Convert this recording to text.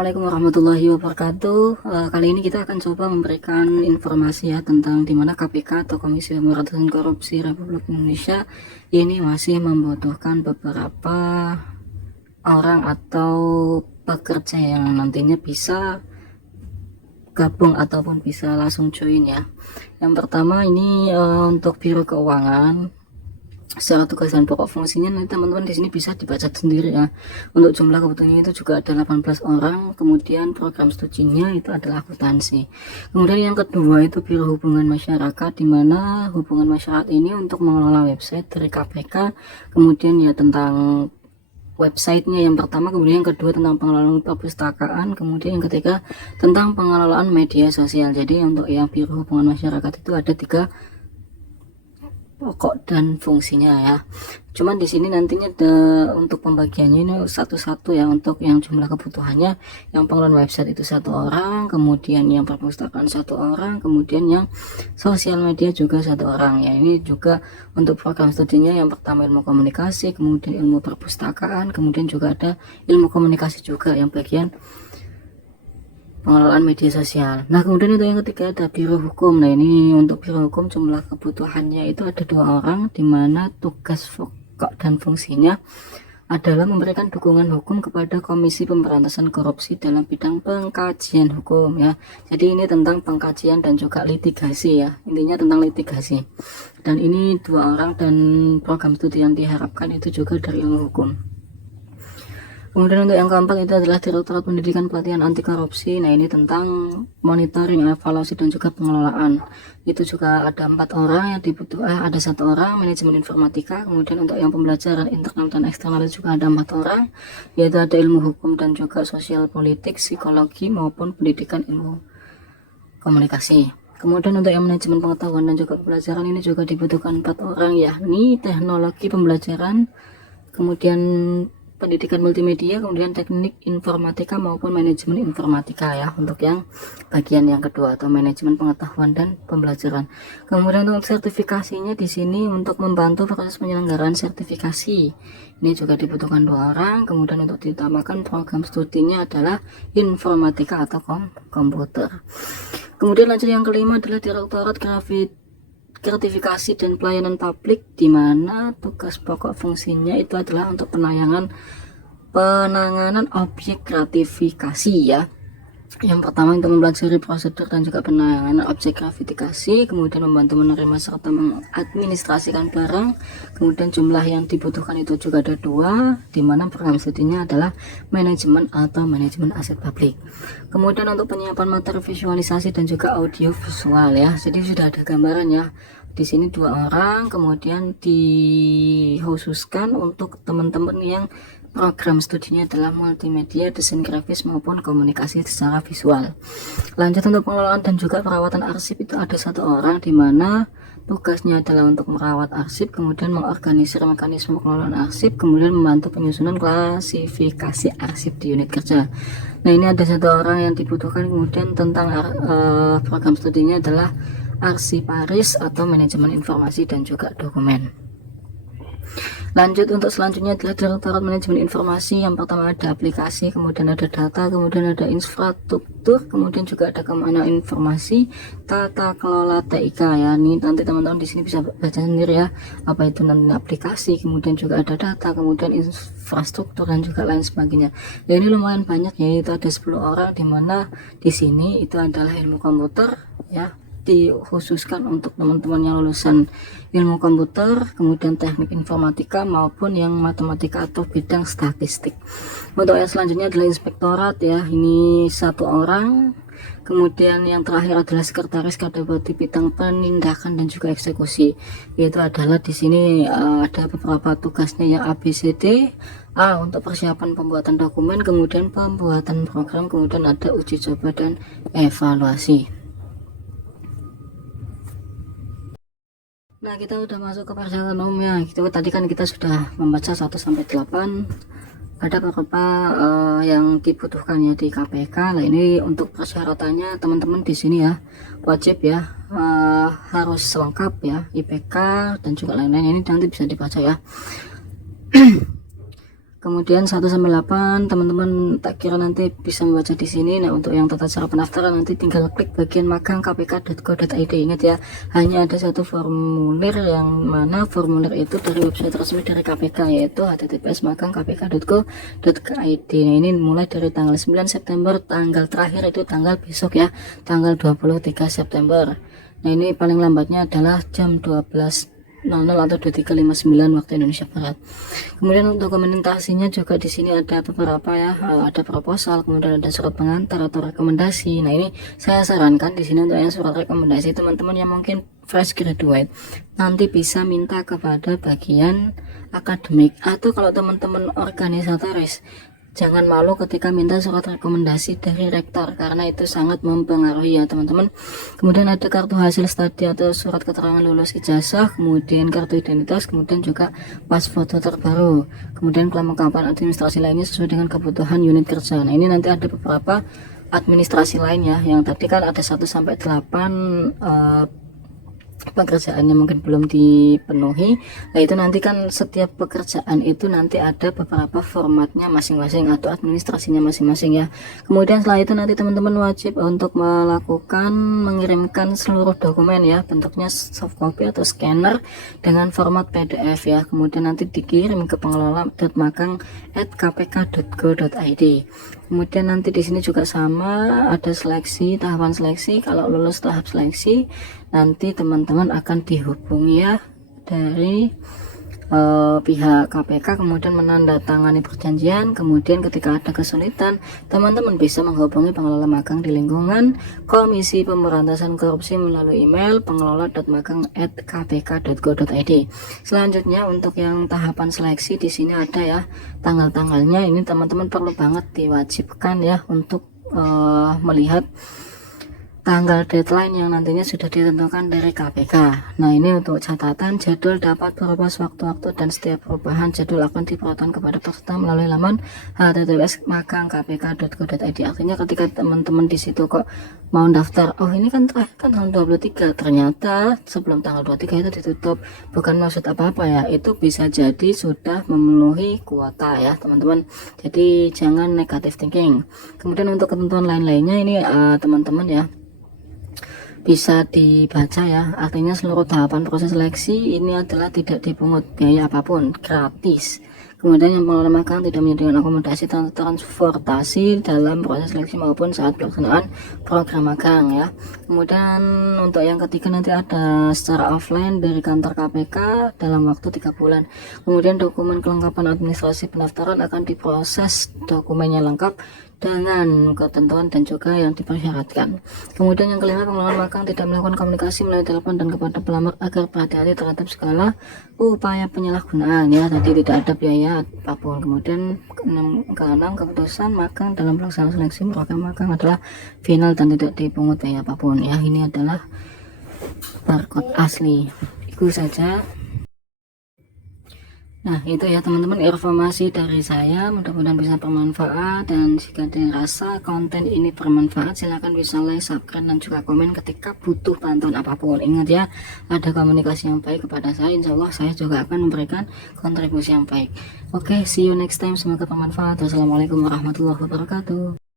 Assalamualaikum warahmatullahi wabarakatuh. Kali ini kita akan coba memberikan informasi ya tentang di mana KPK atau Komisi Pemberantasan Korupsi Republik Indonesia ini masih membutuhkan beberapa orang atau pekerja yang nantinya bisa gabung ataupun bisa langsung join ya. Yang pertama ini untuk Biro Keuangan. Secara tugas dan pokok fungsinya nanti teman-teman di sini bisa dibaca sendiri ya. Untuk jumlah kebutuhannya itu juga ada 18 orang. Kemudian program studinya itu adalah akuntansi. Kemudian yang kedua itu Biro Hubungan Masyarakat, di mana hubungan masyarakat ini untuk mengelola website dari KPK. Kemudian ya tentang websitenya yang pertama, kemudian yang kedua tentang pengelolaan perpustakaan, kemudian yang ketiga tentang pengelolaan media sosial. Jadi untuk yang Biro Hubungan Masyarakat itu ada 3 pokok dan fungsinya ya. Cuman di sini nantinya untuk pembagiannya ini satu-satu ya. Untuk yang jumlah kebutuhannya, yang pengelolaan website itu 1 orang, kemudian yang perpustakaan 1 orang, kemudian yang sosial media juga 1 orang ya. Ini juga untuk program studinya yang pertama ilmu komunikasi, kemudian ilmu perpustakaan, kemudian juga ada ilmu komunikasi juga yang bagian pengelolaan media sosial. Nah kemudian itu yang ketiga ada Biro Hukum. Nah ini untuk Biro Hukum jumlah kebutuhannya itu ada 2 orang, dimana tugas pokok dan fungsinya adalah memberikan dukungan hukum kepada Komisi Pemberantasan Korupsi dalam bidang pengkajian hukum ya. Jadi ini tentang pengkajian dan juga litigasi ya, intinya tentang litigasi. Dan ini 2 orang dan program studi yang diharapkan itu juga dari ilmu hukum. Kemudian untuk yang keempat itu adalah Direktorat Pendidikan Pelatihan Anti Korupsi. Nah ini tentang monitoring, evaluasi dan juga pengelolaan. Itu juga ada 4 orang yang ada 1 orang manajemen informatika. Kemudian untuk yang pembelajaran internal dan eksternal juga ada 4 orang, yaitu ada ilmu hukum dan juga sosial politik, psikologi maupun pendidikan ilmu komunikasi. Kemudian untuk yang manajemen pengetahuan dan juga pembelajaran ini juga dibutuhkan 4 orang, yakni teknologi pembelajaran, kemudian pendidikan multimedia, kemudian teknik informatika maupun manajemen informatika ya, untuk yang bagian yang kedua atau manajemen pengetahuan dan pembelajaran. Kemudian untuk sertifikasinya di sini untuk membantu proses penyelenggaraan sertifikasi ini juga dibutuhkan 2 orang. Kemudian untuk diutamakan program studinya adalah informatika atau komputer. Kemudian lanjut yang kelima adalah Direktorat Gratifikasi dan Pelayanan Publik, di mana tugas pokok fungsinya itu adalah untuk penanganan objek gratifikasi ya. Yang pertama untuk mempelajari prosedur dan juga penanganan objek gratifikasi, kemudian membantu menerima serta mengadministrasikan barang. Kemudian jumlah yang dibutuhkan itu juga ada 2, di mana program studinya adalah manajemen atau manajemen aset publik. Kemudian untuk penyiapan materi visualisasi dan juga audio visual ya. Jadi sudah ada gambaran ya. Di sini 2 orang, kemudian dikhususkan untuk teman-teman yang program studinya adalah multimedia, desain grafis maupun komunikasi secara visual. Lanjut untuk pengelolaan dan juga perawatan arsip itu ada 1 orang, di mana tugasnya adalah untuk merawat arsip, kemudian mengorganisir mekanisme pengelolaan arsip, kemudian membantu penyusunan klasifikasi arsip di unit kerja. Nah ini ada 1 orang yang dibutuhkan. Kemudian tentang program studinya adalah arsiparis atau manajemen informasi dan juga dokumen. Lanjut untuk selanjutnya adalah Direktorat Manajemen Informasi. Yang pertama ada aplikasi, kemudian ada data, kemudian ada infrastruktur, kemudian juga ada keamanan informasi, tata kelola TIK ya. Ini nanti teman-teman di sini bisa baca sendiri ya, apa itu nanti aplikasi, kemudian juga ada data, kemudian infrastruktur dan juga lain sebagainya. Ya ini lumayan banyak ya, itu ada 10 orang, di mana di sini itu adalah ilmu komputer ya, dikhususkan untuk teman-teman yang lulusan ilmu komputer, kemudian teknik informatika maupun yang matematika atau bidang statistik. Untuk yang selanjutnya adalah inspektorat ya, ini 1 orang. Kemudian yang terakhir adalah sekretaris Kadapati bidang penindakan dan juga eksekusi. Yaitu adalah di sini ada beberapa tugasnya yang ABCD. A untuk persiapan pembuatan dokumen, kemudian pembuatan program, kemudian ada uji coba dan evaluasi. Nah kita udah masuk ke persyaratan umumnya. Itu tadi kan kita sudah membaca 1 sampai 8. Ada beberapa yang dibutuhkan ya di KPK. Nah ini untuk persyaratannya teman-teman di sini ya, wajib ya harus lengkap ya, IPK dan juga lain-lain. Ini nanti bisa dibaca ya. Kemudian 1 sampai 8 teman-teman tak kira nanti bisa membaca di sini. Nah, untuk yang tata cara pendaftaran nanti tinggal klik bagian magang kpk.go.id. Ingat ya, hanya ada satu formulir yang mana formulir itu dari website resmi dari KPK, yaitu https://magang.kpk.go.id. Nah, ini mulai dari tanggal 9 September, tanggal terakhir itu tanggal besok ya, tanggal 23 September. Nah, ini paling lambatnya adalah jam 12.00 atau 23.59 waktu Indonesia Barat. Kemudian untuk dokumentasinya juga di sini ada beberapa ya, ada proposal, kemudian ada surat pengantar atau rekomendasi. Nah, ini saya sarankan di sini untuk yang surat rekomendasi, teman-teman yang mungkin fresh graduate nanti bisa minta kepada bagian akademik, atau kalau teman-teman organisatoris jangan malu ketika minta surat rekomendasi dari rektor, karena itu sangat mempengaruhi ya teman-teman. Kemudian ada kartu hasil studi atau surat keterangan lulus ijazah, kemudian kartu identitas, kemudian juga pas foto terbaru, kemudian kelengkapan administrasi lainnya sesuai dengan kebutuhan unit kerja. Nah, ini nanti ada beberapa administrasi lainnya, yang tadi kan ada 1 sampai 8 pekerjaannya mungkin belum dipenuhi. Nah, itu nanti kan setiap pekerjaan itu nanti ada beberapa formatnya masing-masing atau administrasinya masing-masing ya. Kemudian setelah itu nanti teman-teman wajib untuk mengirimkan seluruh dokumen ya, bentuknya soft copy atau scanner dengan format PDF ya. Kemudian nanti dikirim ke pengelola.magang@kpk.go.id. Kemudian nanti di sini juga sama, ada seleksi, tahapan seleksi. Kalau lulus tahap seleksi, nanti teman-teman akan dihubungi ya dari pihak KPK, kemudian menandatangani perjanjian. Kemudian ketika ada kesulitan, teman-teman bisa menghubungi pengelola magang di lingkungan Komisi Pemberantasan Korupsi melalui email pengelola.magang@kpk.go.id. Selanjutnya untuk yang tahapan seleksi di sini ada ya tanggal-tanggalnya. Ini teman-teman perlu banget diwajibkan ya untuk melihat tanggal deadline yang nantinya sudah ditentukan dari KPK. Nah, ini untuk catatan, jadwal dapat berubah sewaktu-waktu dan setiap perubahan jadwal akan diberitahukan kepada peserta melalui laman https://magang.kpk.go.id. Artinya ketika teman-teman di situ kok mau daftar, oh ini kan terakhir kan tanggal 23, ternyata sebelum tanggal 23 itu ditutup. Bukan maksud apa-apa ya, itu bisa jadi sudah memenuhi kuota ya teman-teman. Jadi jangan negative thinking. Kemudian untuk ketentuan lain-lainnya ini teman-teman ya bisa dibaca ya, artinya seluruh tahapan proses seleksi ini adalah tidak dipungut biaya apapun, gratis. Kemudian yang pengelola magang tidak menyediakan akomodasi transportasi dalam proses seleksi maupun saat pelaksanaan program magang ya. Kemudian untuk yang ketiga nanti ada secara offline dari kantor KPK dalam waktu 3 bulan. Kemudian dokumen kelengkapan administrasi pendaftaran akan diproses, dokumennya lengkap dengan ketentuan dan juga yang dipersyaratkan. Kemudian yang kelima, pengelola magang tidak melakukan komunikasi melalui telepon dan kepada pelamar agar berhati-hati terhadap segala upaya penyalahgunaan ya, tadi tidak ada biaya apapun. Kemudian keenam, keputusan magang dalam pelaksanaan seleksi program magang adalah final dan tidak dipungut biaya apapun ya. Ini adalah barcode asli. Itu saja. Nah, itu ya teman-teman informasi dari saya, mudah-mudahan bisa bermanfaat. Dan jika dirasa konten ini bermanfaat, silahkan bisa like, subscribe, dan juga komen ketika butuh bantuan apapun. Ingat ya, ada komunikasi yang baik kepada saya, insya Allah saya juga akan memberikan kontribusi yang baik. Oke, see you next time, semoga bermanfaat. Wassalamualaikum warahmatullahi wabarakatuh.